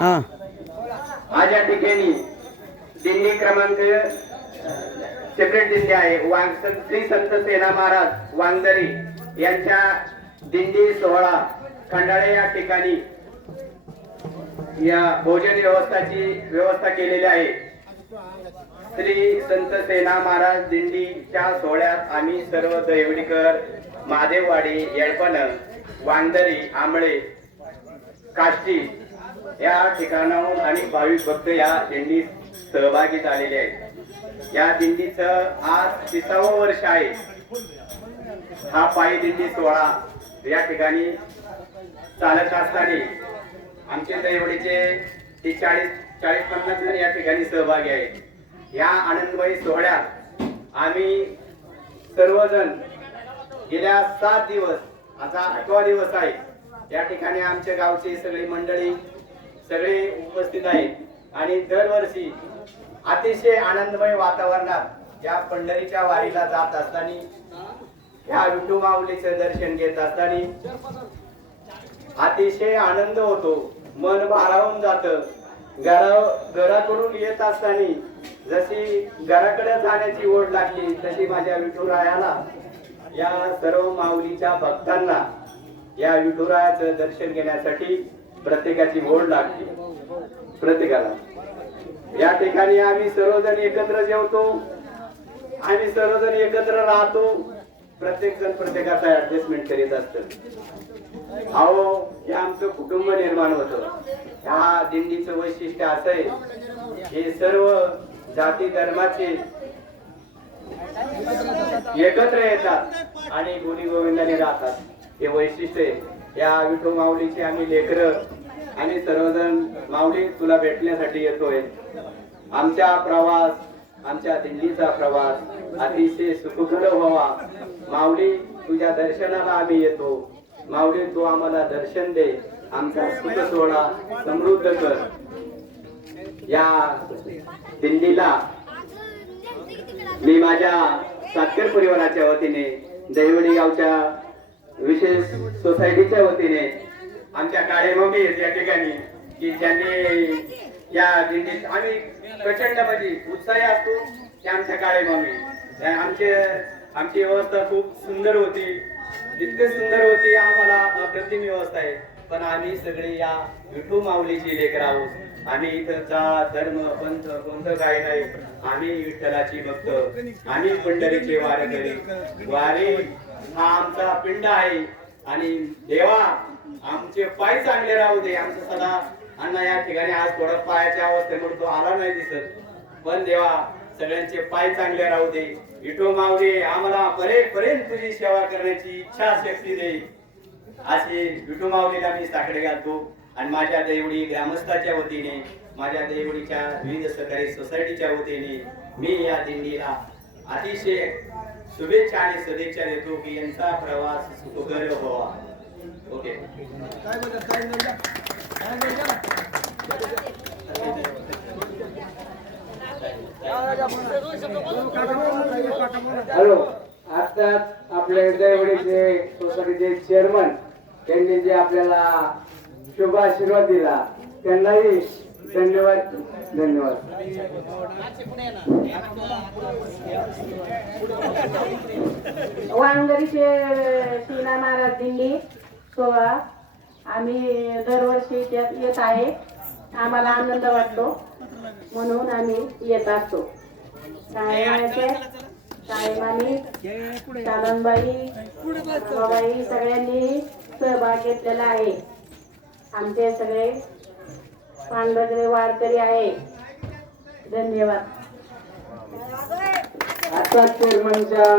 हां. आज या ठिकाणी दिंडी क्रमांक सेपरेट दिंडी आहे. वांग श्री संत सेना महाराज वांगदरी यांच्या दिंडी सोहळा खंडाळे या ठिकाणी या भोजन व्यवस्थाची व्यवस्था केलेली आहे. श्री संत सेना महाराज दिंडीच्या सोहळ्यात आम्ही सर्व दहिवडीकर महादेववाडी येळपण वांदरी आंबळे काष्टी या ठिकाणाहून अनेक भाविक भक्त या दिंडीत सहभागी झालेले आहेत. या दिंडीचं आज तिसावं वर्ष आहे. हा पायी दिंडी सोहळा या ठिकाणी चालत असताना आमचे दैवडीचे ते चाळीस चाळीस पन्नास जण या ठिकाणी सहभागी आहेत. या आनंदमयी सोहळ्यात आम्ही सर्वजण गेल्या सात दिवस आता आठवा दिवस आहे. या ठिकाणी आमच्या गावची सगळी मंडळी सगळे उपस्थित आहेत. आणि दरवर्षी अतिशय आनंदमय वातावरणात या पंढरीच्या वारीला जात असताना या विठू माऊलीचं दर्शन घेत असताना अतिशय आनंद होतो. मन भारावून जात. घरा घराकडून येत असताना जशी घराकडे जाण्याची ओढ लागली तशी माझ्या विठुरायाला या सर्व माऊलीच्या भक्तांना या विठुरायाचं दर्शन घेण्यासाठी प्रत्येकाची ओढ लागते. प्रत्येकाला. या ठिकाणी आम्ही सर्वजण एकत्र जेवतो. आम्ही सर्वजण एकत्र राहतो. प्रत्येक जण प्रत्येकाचा ऍडजस्टमेंट करीत असत. अहो हे आमचं कुटुंब निर्माण होतं. ह्या दिंडीचं वैशिष्ट्य असं आहे. हे सर्व जाती धर्माचे एकत्र येतात आणि गुणी गोविंदाने राहतात. हे वैशिष्ट्य आहे. या विठू माऊलीचे आम्ही लेकर आणि सर्वजण माऊली तुला भेटण्यासाठी येतोय. आमचा प्रवास आमच्या दिल्लीचा प्रवास अतिशय सुखकर व्हावा. माऊली तुझ्या दर्शनाला आम्ही येतो. माऊली तू आम्हाला दर्शन दे. आमचा सुख सोहळा समृद्ध कर. या दिल्लीला मी माझ्या सातकर परिवाराच्या वतीने दैवडी गावच्या विशेष सोसायटीच्या वतीने आमच्या काळे आहेत या ठिकाणी की ज्यांनी या दिंडीत आम्ही प्रचंड म्हणजे उत्साही असतो त्या आमच्या काळे आमचे आमची व्यवस्था खूप सुंदर होती. इतकी सुंदर होती आम्हाला अप्रतिम व्यवस्था आहे. पण आम्ही सगळे या विठू माऊलीची लेकर आहोत. आम्ही इथं जात धर्म पंथ कोणतं काही नाही. आम्ही विठ्ठलाची भक्त. आम्ही पंढरीचे वारेकरी. वारी हा आमचा पिंड आहे. आणि देवा आमचे पाय चांगले राहू दे. आमचं सदा अण्णा या ठिकाणी आज थोडा पायाच्या अवस्थेमुळे तो आला नाही दिसत. पण देवा सगळ्यांचे पाय चांगले राहू दे. विठो मावले आम्हाला पर्यंत तुझी सेवा करण्याची इच्छा शक्ती दे. अशी विठू मावलीला मी साकडे घालतो. आणि माझ्या देवडी ग्रामस्थाच्या वतीने माझ्या देवडीच्या विविध सहकारी सोसायटीच्या वतीने मी या दिंडीला अतिशय शुभेच्छा आणि सदिच्छा देतो की यांचा प्रवास सुखकर व्हावा. ओके हॅलो आताच आपल्या दैवडीचे सोसायटीचे चेअरमन त्यांनी जे आपल्याला शुभ आशीर्वाद दिला त्यांनाही धन्यवाद धन्यवाद. वांगरीचे सीना महाराज दिंडी सोहळा. आम्ही दरवर्षी त्यात येत आहे. आम्हाला आनंद वाटतो. म्हणून आम्ही येत असतो. कायमाचे कायमानी चालनबाई बाबाई सगळ्यांनी सहभाग घेतलेला आहे. आमचे सगळे पांडवगरे वारकरी आहे. धन्यवाद. आता चेअरमनच्या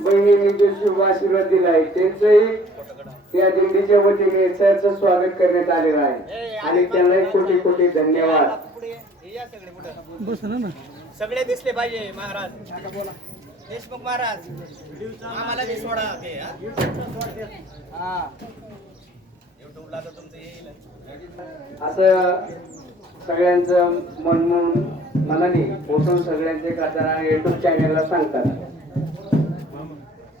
बहिणीने जो शुभ आशीर्वाद दिलाय त्यांचंही या दिंडीच्या वतीने सरचं स्वागत करण्यात आलेलं आहे. आणि त्यांनाही कोटी कोटी धन्यवाद. सगळे दिसले पाहिजे महाराज. देशमुख महाराज आम्हाला बी सोडा ते युट्यूबला तर तुमचं येईल. असं सगळ्यांचं मनमोहन मनाने पोचून सगळ्यांचे करताना युट्यूब चॅनेलला सांगतात.